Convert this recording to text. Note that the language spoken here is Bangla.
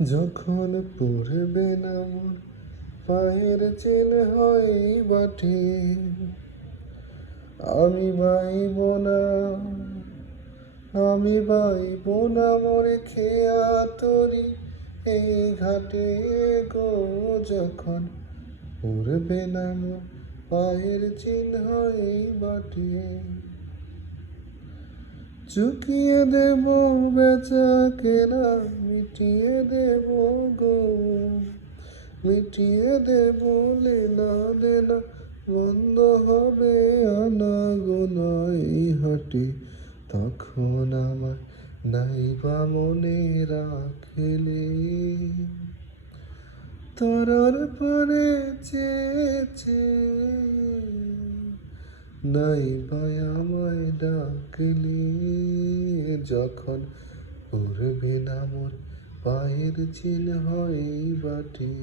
যখন পড়বে না মোর পায়ের চেন হয় বাটে, আমি বাইব না, আমি বাইব না মোরে খেয়া তরি এই ঘাটে গো। যখন পড়বে না মোর পায়ের চিহ্ন এই বাটে, চুকিয়ে দেব বেচা কেনা, মিটিয়ে দেব গো, মিটিয়ে দেব লেনা দেনা, বন্ধ হবে আনা গোনা এই হাটে। তখন আমার নাইবা মনে রাখলে, তারার পারে চেয়েছে নাইবা আমায় ডাকলে। যখন পড়বে না মোর পায়ের চিহ্ন হয় বাটে।